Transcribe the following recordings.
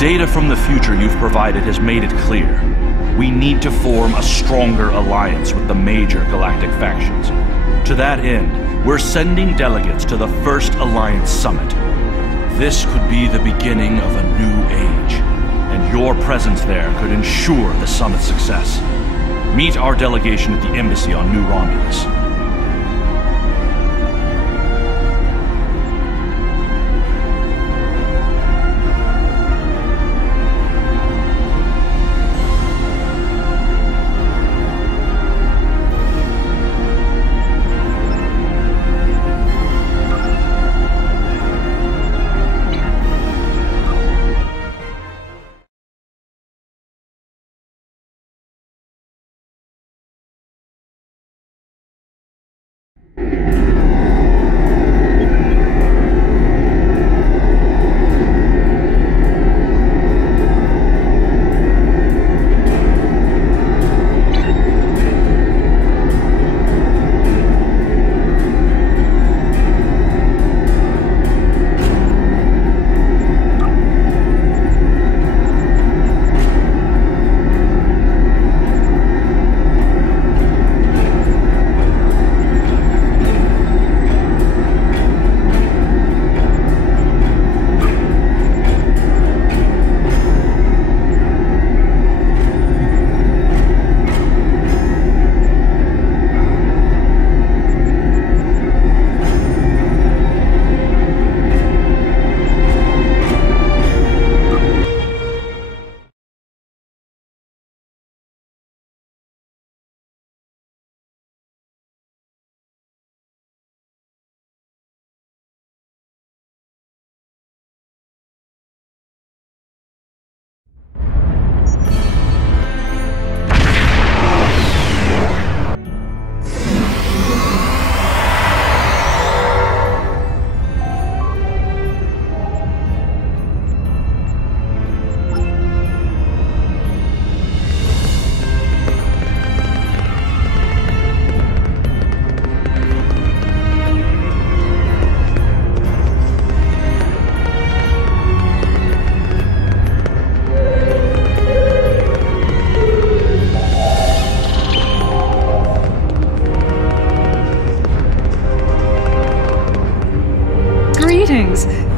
data from the future you've provided has made it clear. We need to form a stronger alliance with the major galactic factions. To that end, we're sending delegates to the first Alliance Summit. This could be the beginning of a new age, and your presence there could ensure the summit's success. Meet our delegation at the embassy on New Romulus.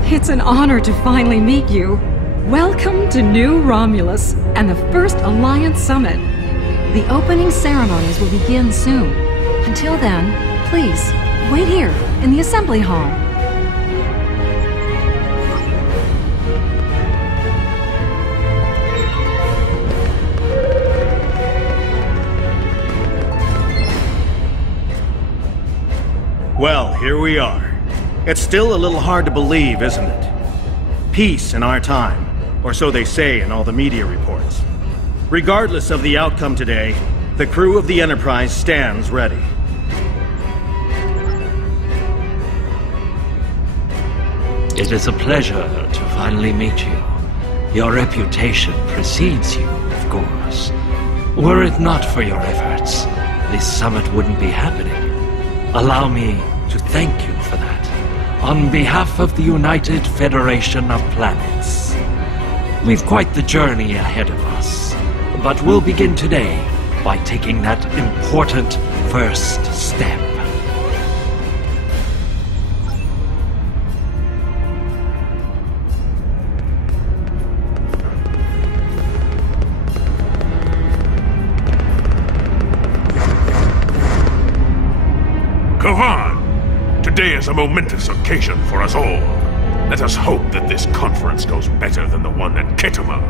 It's an honor to finally meet you. Welcome to New Romulus and the first Alliance Summit. The opening ceremonies will begin soon. Until then, please, wait here in the assembly hall. Well, here we are. It's still a little hard to believe, isn't it? Peace in our time, or so they say in all the media reports. Regardless of the outcome today, the crew of the Enterprise stands ready. It is a pleasure to finally meet you. Your reputation precedes you, of course. Were it not for your efforts, this summit wouldn't be happening. Allow me to thank you for that. On behalf of the United Federation of Planets. We've quite the journey ahead of us, but we'll begin today by taking that important first step. Today is a momentous occasion for us all. Let us hope that this conference goes better than the one at Ketama.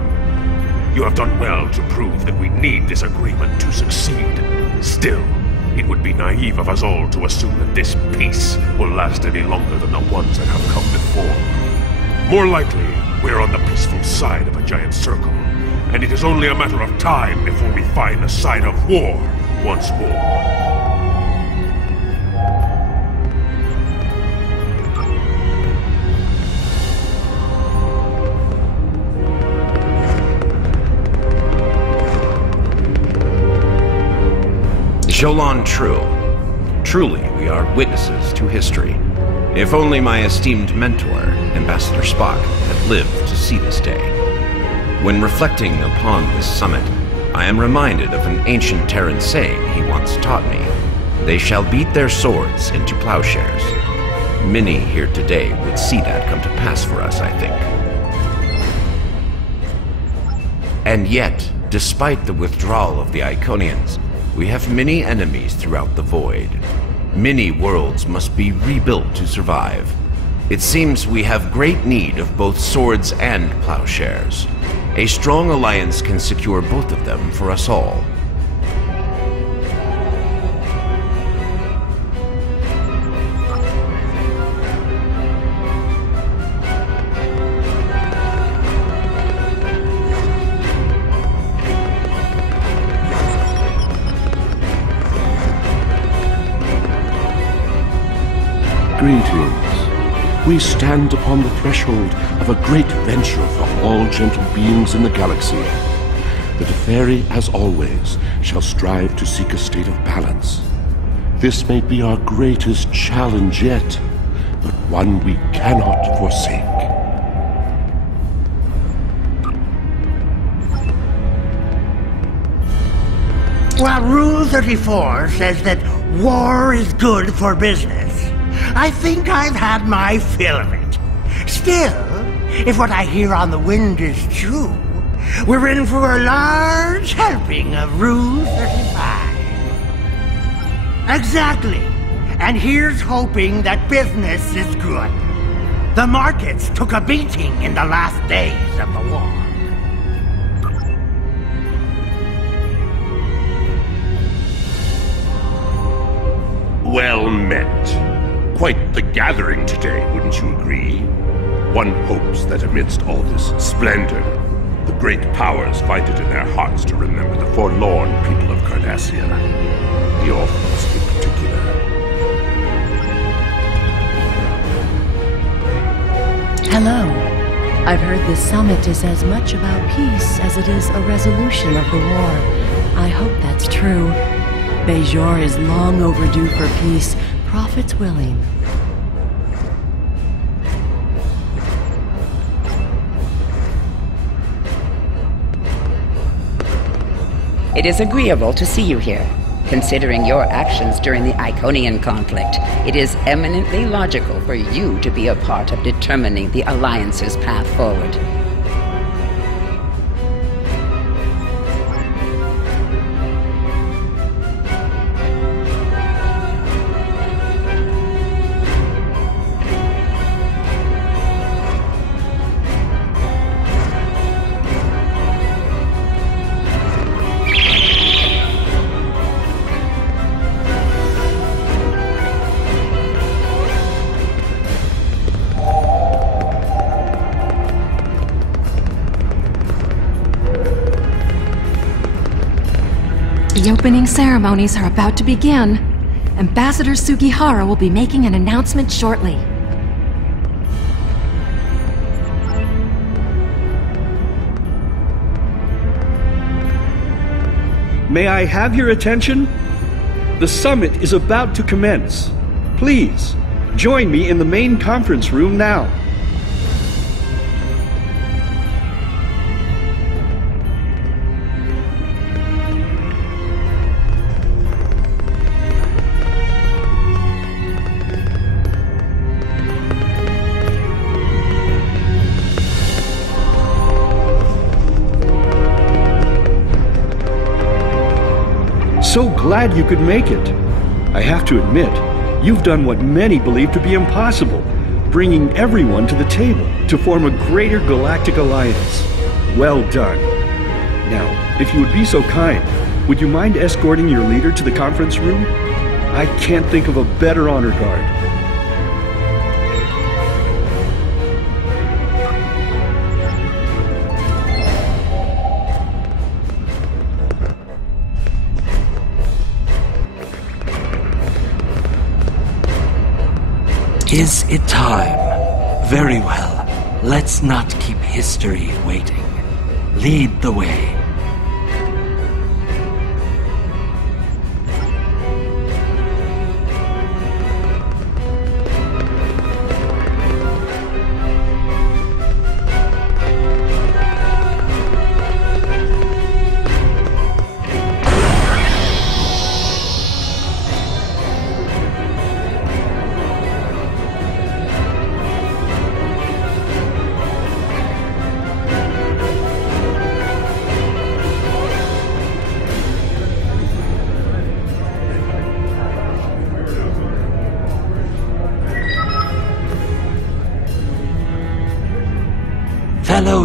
You have done well to prove that we need this agreement to succeed. Still, it would be naive of us all to assume that this peace will last any longer than the ones that have come before. More likely, we're on the peaceful side of a giant circle, and it is only a matter of time before we find the side of war once more. Jolan True. Truly, we are witnesses to history. If only my esteemed mentor, Ambassador Spock, had lived to see this day. When reflecting upon this summit, I am reminded of an ancient Terran saying he once taught me. They shall beat their swords into plowshares. Many here today would see that come to pass for us, I think. And yet, despite the withdrawal of the Iconians, we have many enemies throughout the void. Many worlds must be rebuilt to survive. It seems we have great need of both swords and plowshares. A strong alliance can secure both of them for us all. Greetings. We stand upon the threshold of a great venture for all gentle beings in the galaxy. The Teferi, as always, shall strive to seek a state of balance. This may be our greatest challenge yet, but one we cannot forsake. Well, Rule 34 says that war is good for business. I think I've had my fill of it. Still, if what I hear on the wind is true, we're in for a large helping of Rule 35. Exactly. And here's hoping that business is good. The markets took a beating in the last days of the war. Well met. Quite the gathering today, wouldn't you agree? One hopes that amidst all this splendor, the great powers find it in their hearts to remember the forlorn people of Cardassia, the orphans in particular. Hello. I've heard this summit is as much about peace as it is a resolution of the war. I hope that's true. Bajor is long overdue for peace, prophets willing. It is agreeable to see you here. Considering your actions during the Iconian conflict, it is eminently logical for you to be a part of determining the Alliance's path forward. The opening ceremonies are about to begin. Ambassador Sugihara will be making an announcement shortly. May I have your attention? The summit is about to commence. Please, join me in the main conference room now. So glad you could make it. I have to admit, you've done what many believe to be impossible, bringing everyone to the table to form a greater galactic alliance. Well done. Now, if you would be so kind, would you mind escorting your leader to the conference room? I can't think of a better honor guard. Is it time? Very well. Let's not keep history waiting. Lead the way.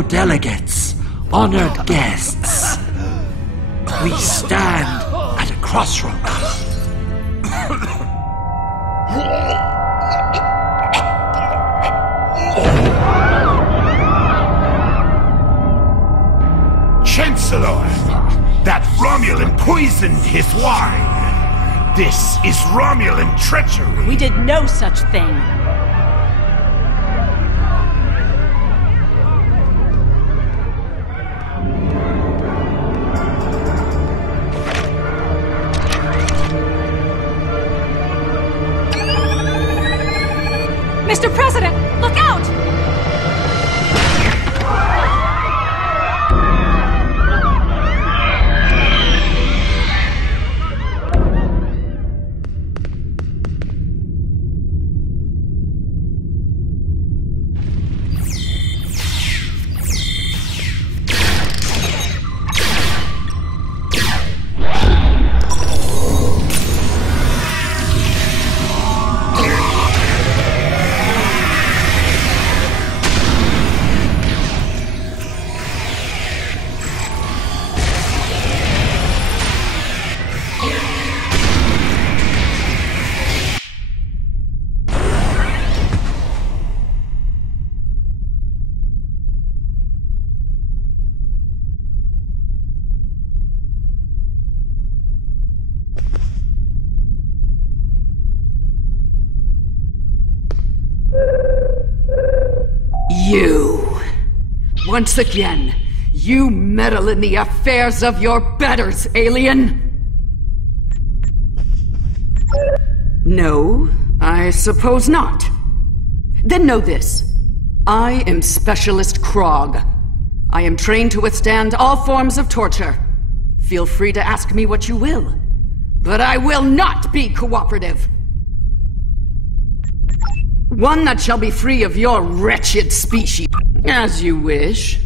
delegates, honored guests. We stand at a crossroads. Chancellor, that Romulan poisoned his wine. This is Romulan treachery. We did no such thing. Mr. President, look out! You! Once again, you meddle in the affairs of your betters, alien! No, I suppose not. Then know this. I am Specialist Krog. I am trained to withstand all forms of torture. Feel free to ask me what you will, but I will not be cooperative. One that shall be free of your wretched species. As you wish.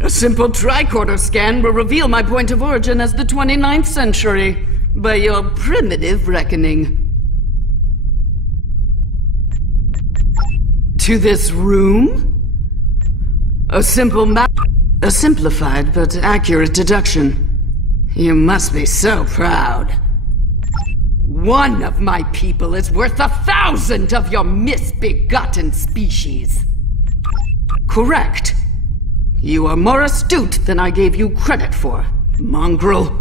A simple tricorder scan will reveal my point of origin as the 29th century, by your primitive reckoning. To this room? A simplified but accurate deduction. You must be so proud. One of my people is worth 1,000 of your misbegotten species. Correct. You are more astute than I gave you credit for, mongrel.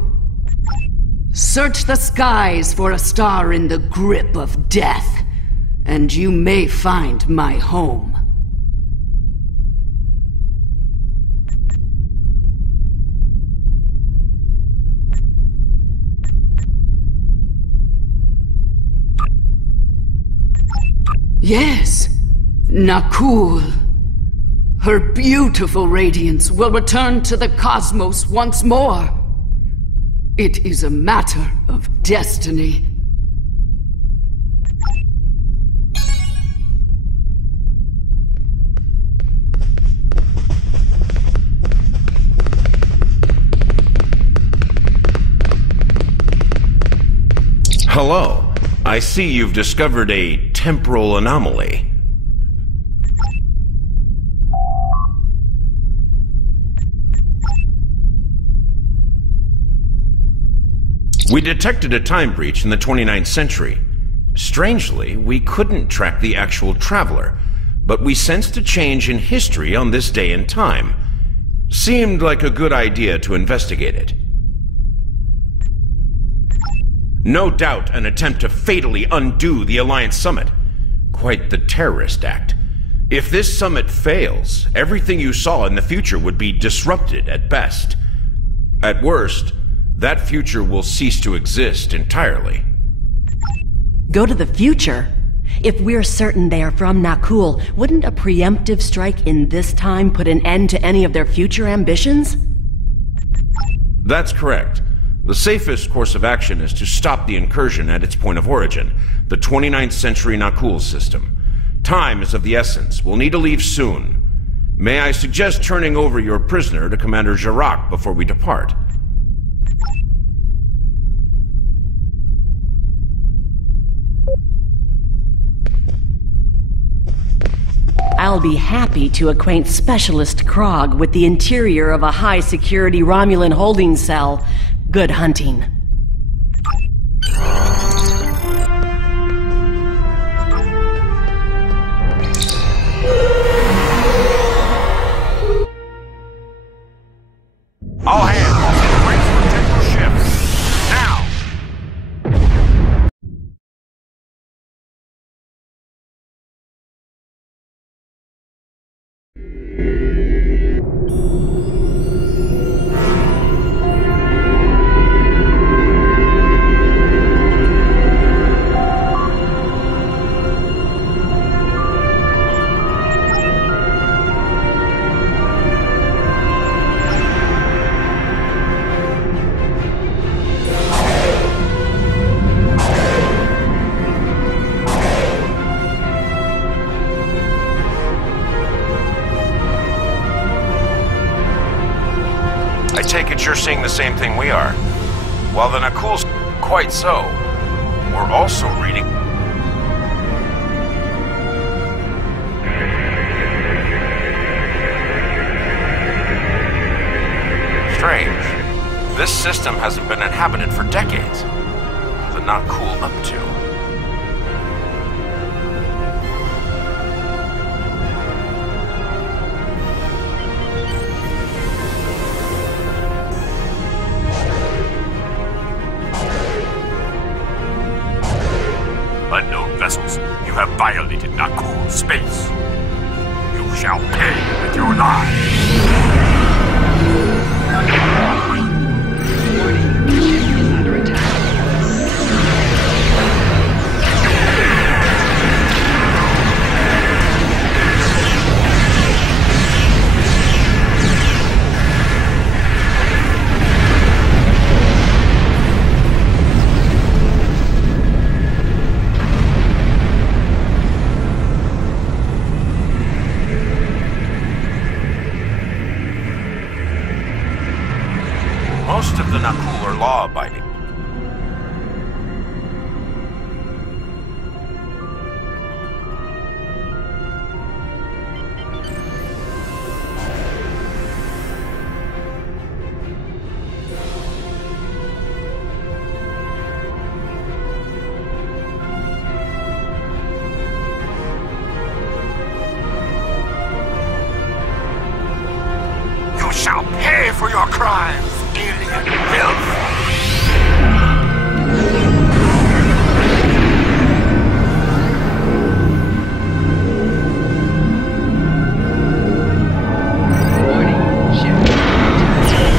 Search the skies for a star in the grip of death, and you may find my home. Yes, Nakul. Her beautiful radiance will return to the cosmos once more. It is a matter of destiny. Hello. I see you've discovered a temporal anomaly. We detected a time breach in the 29th century. Strangely, we couldn't track the actual traveler, but we sensed a change in history on this day and time. Seemed like a good idea to investigate it. No doubt an attempt to fatally undo the Alliance Summit. Quite the terrorist act. If this summit fails, everything you saw in the future would be disrupted at best. At worst, that future will cease to exist entirely. Go to the future? If we're certain they are from Nakul, wouldn't a preemptive strike in this time put an end to any of their future ambitions? That's correct. The safest course of action is to stop the incursion at its point of origin, the 29th century Nakul system. Time is of the essence. We'll need to leave soon. May I suggest turning over your prisoner to Commander Jarak before we depart? I'll I'll be happy to acquaint Specialist Krog with the interior of a high-security Romulan holding cell. Good hunting. All hands, brace for temporal shift. Now! Take it you're seeing the same thing we are. While the Nakul's quite so, we're also reading... Strange. This system hasn't been inhabited for decades. The Nakul up to? Unknown vessels, you have violated Nakul space. You shall pay with your lives. Warning, the ship is under attack. Most of the Nakul are law-abiding. You shall pay for your crimes, alien filth! Warning, ship is under attack.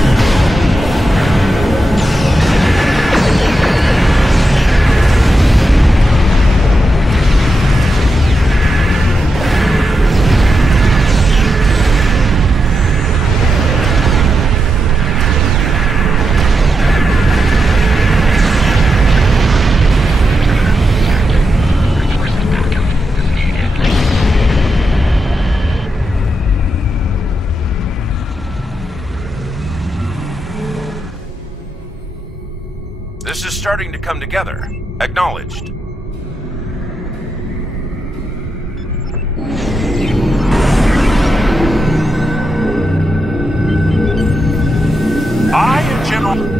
This is starting to come together. Acknowledged. I am General...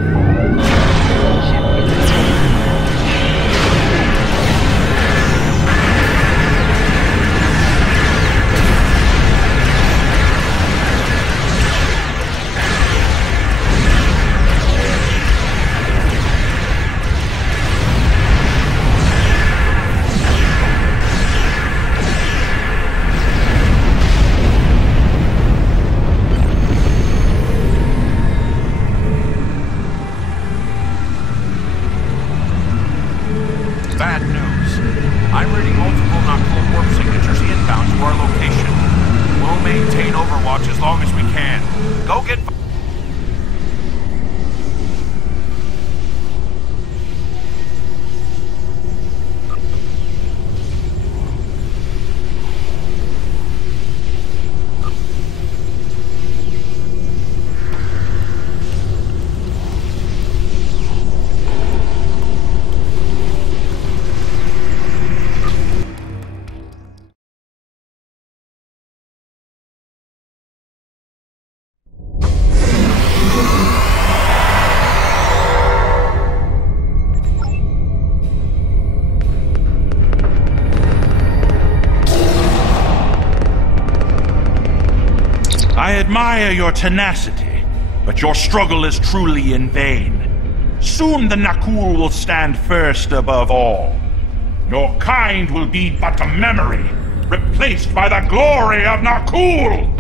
admire your tenacity, but your struggle is truly in vain. Soon the Nakul will stand first above all. Your kind will be but a memory, replaced by the glory of Nakul!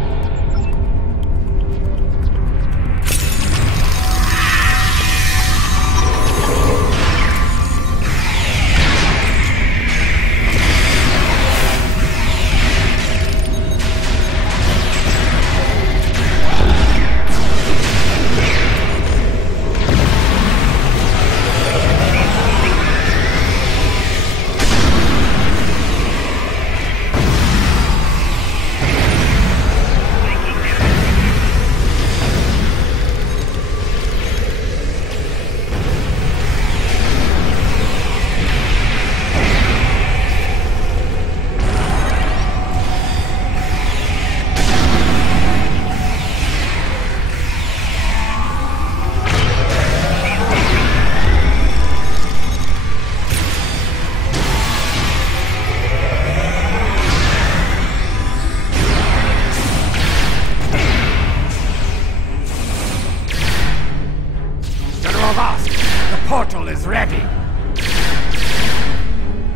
Vosk, the portal is ready.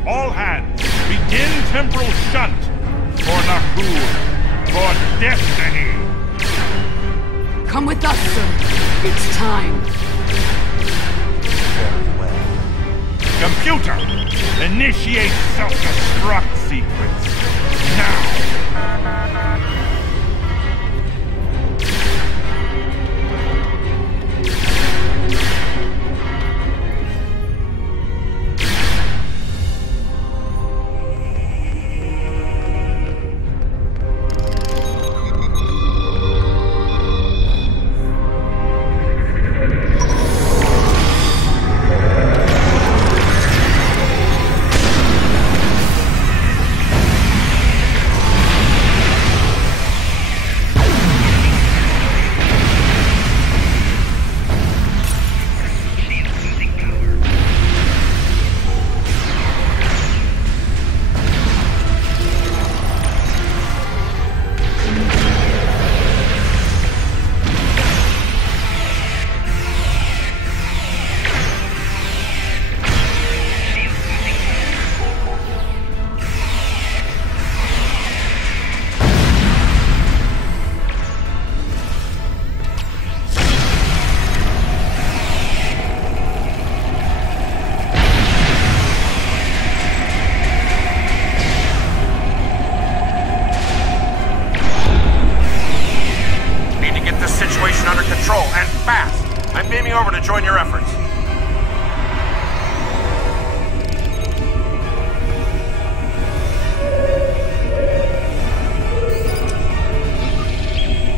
All hands, begin temporal shunt for Nakul, for destiny. Come with us, sir. It's time. Very well. Computer, initiate self-destruct sequence. Now. Join your efforts.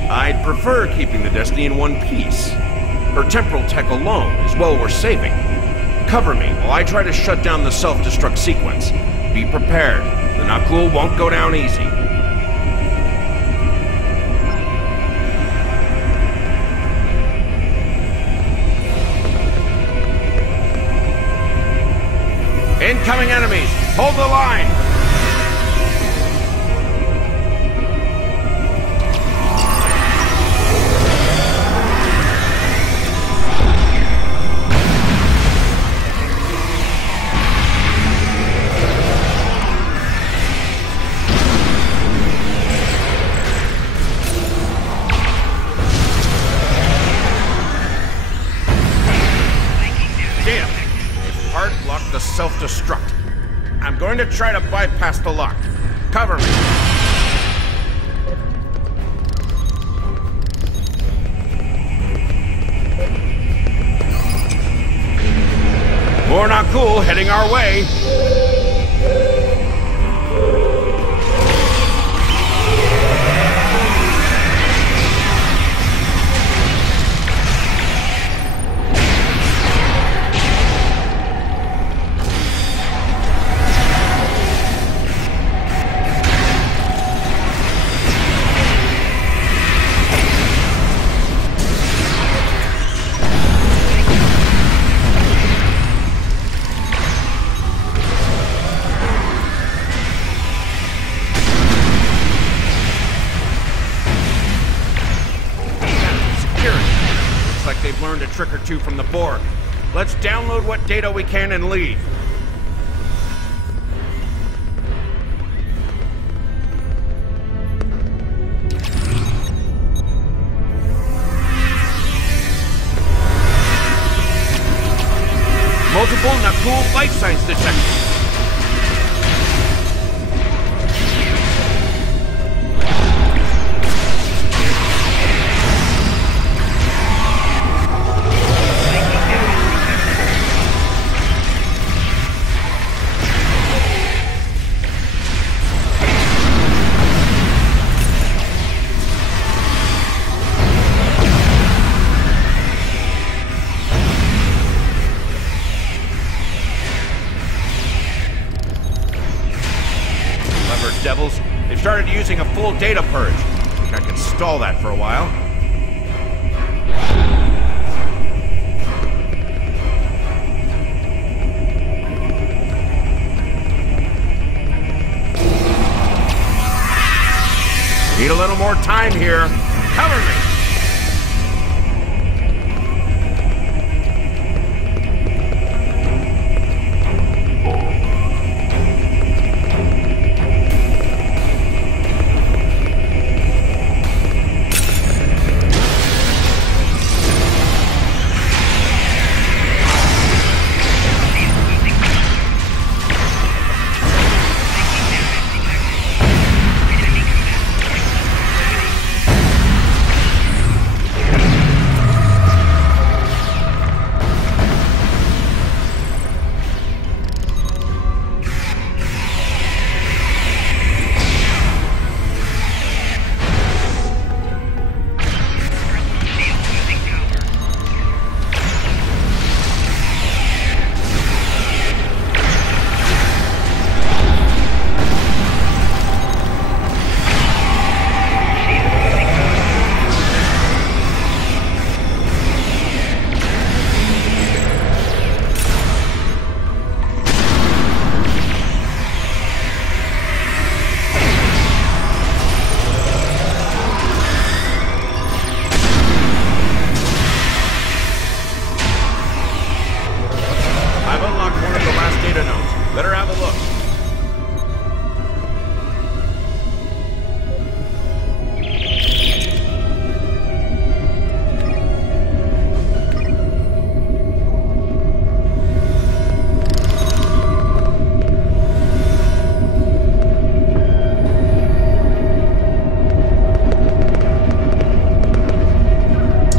I'd prefer keeping the Destiny in one piece. Her temporal tech alone is well worth saving. Cover me while I try to shut down the self-destruct sequence. Be prepared. The Nakul won't go down easy. Incoming enemies! Hold the line! Self-destruct. I'm going to try to bypass the lock. Cover me. More Nakul heading our way. trick or two from the Borg. Let's download what data we can and leave. Multiple Nakul life signs detected. Devils, they've started using a full data purge. I think I can stall that for a while. Need a little more time here. Cover me!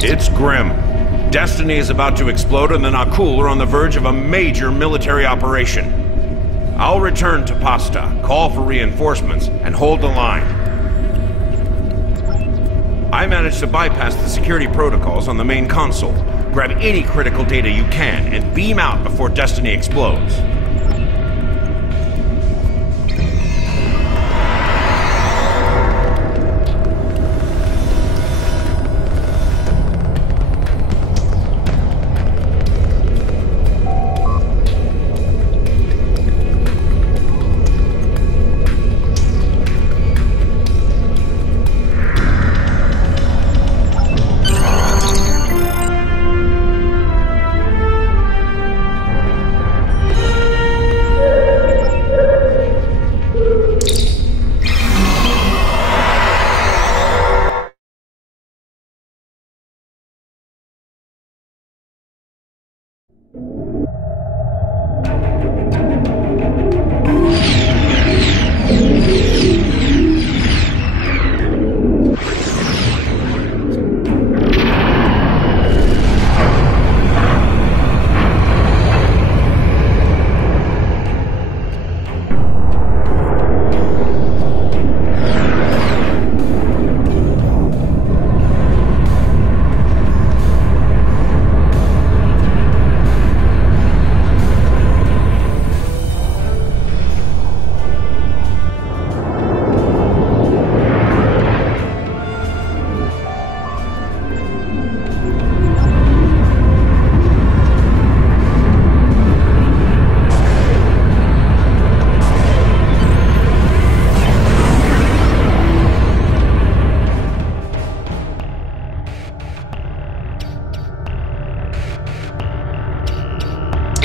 It's grim. Destiny is about to explode and the Nakul are on the verge of a major military operation. I'll return to Pasta, call for reinforcements, and hold the line. I managed to bypass the security protocols on the main console. Grab any critical data you can and beam out before Destiny explodes.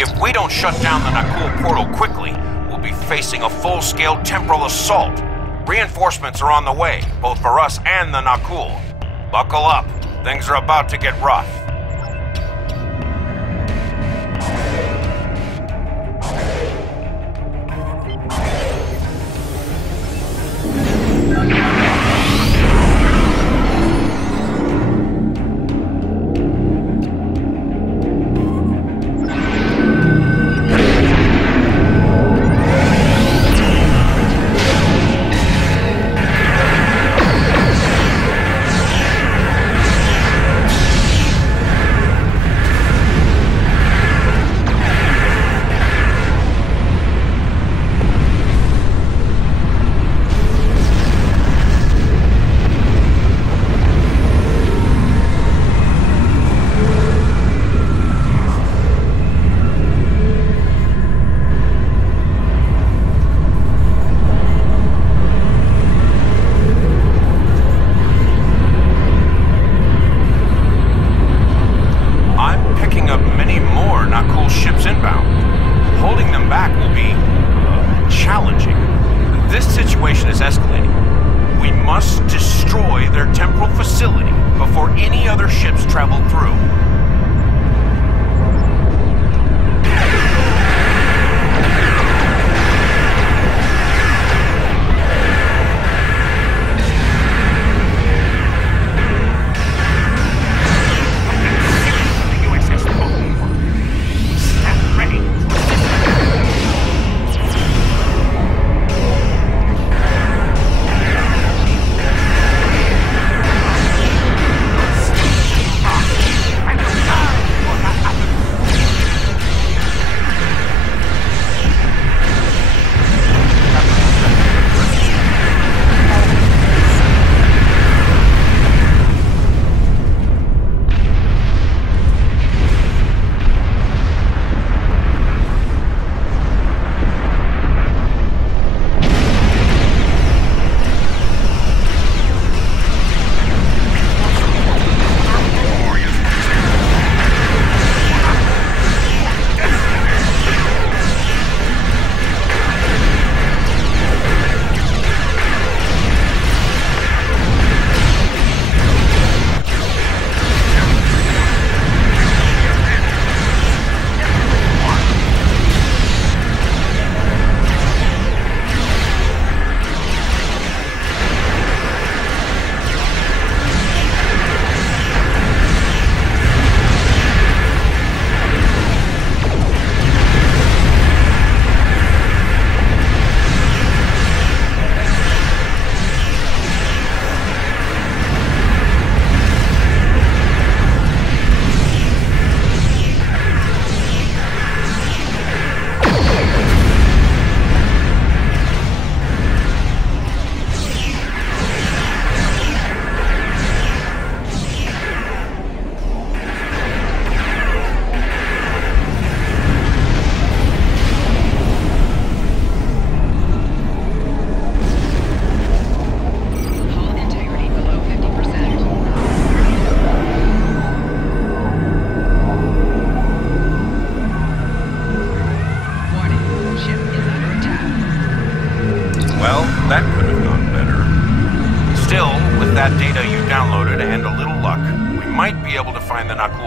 If we don't shut down the Nakul portal quickly, we'll be facing a full-scale temporal assault. Reinforcements are on the way, both for us and the Nakul. Buckle up. Things are about to get rough.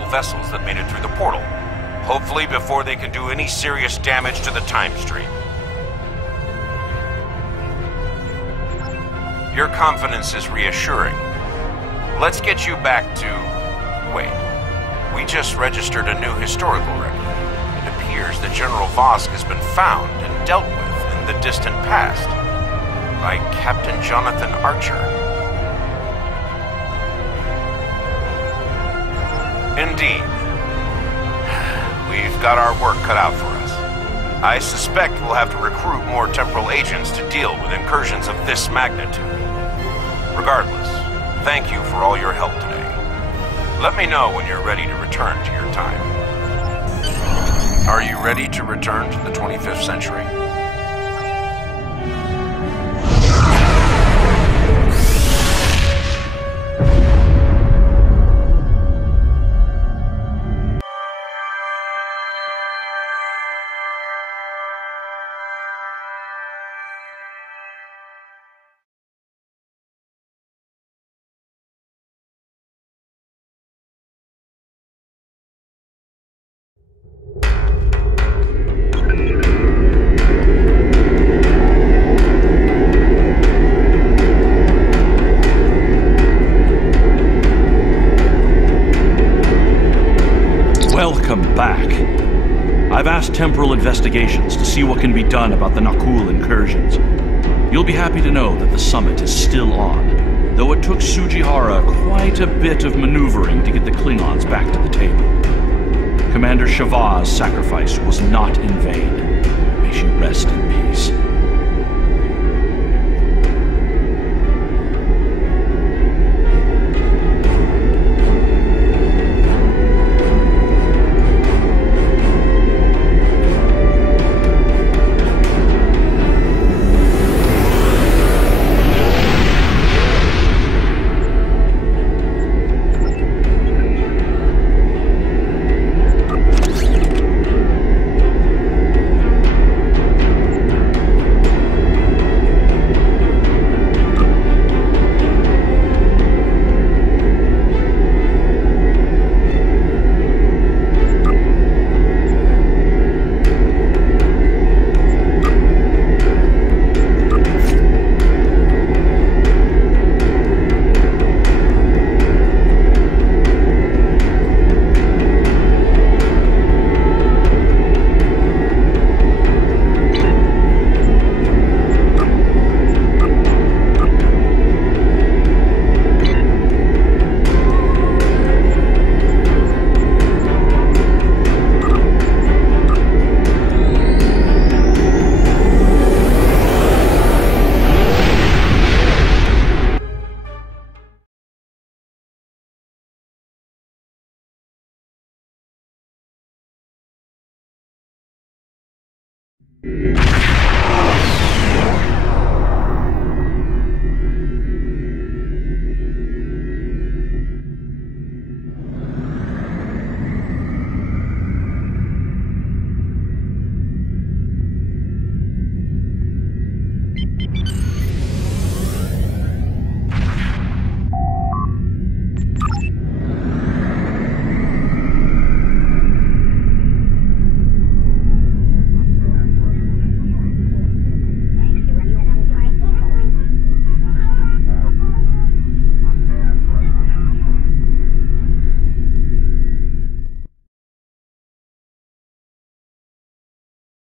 Vessels that made it through the portal, hopefully before they could do any serious damage to the time stream. Your confidence is reassuring. Let's get you back to... Wait. We just registered a new historical record. It appears that General Vosk has been found and dealt with in the distant past by Captain Jonathan Archer. Indeed. We've got our work cut out for us. I suspect we'll have to recruit more temporal agents to deal with incursions of this magnitude. Regardless, thank you for all your help today. Let me know when you're ready to return to your time. Are you ready to return to the 25th century? I've asked Temporal Investigations to see what can be done about the Nakul incursions. You'll be happy to know that the summit is still on, though it took Sujihara quite a bit of maneuvering to get the Klingons back to the table. Commander Shavah's sacrifice was not in vain. May she rest in peace.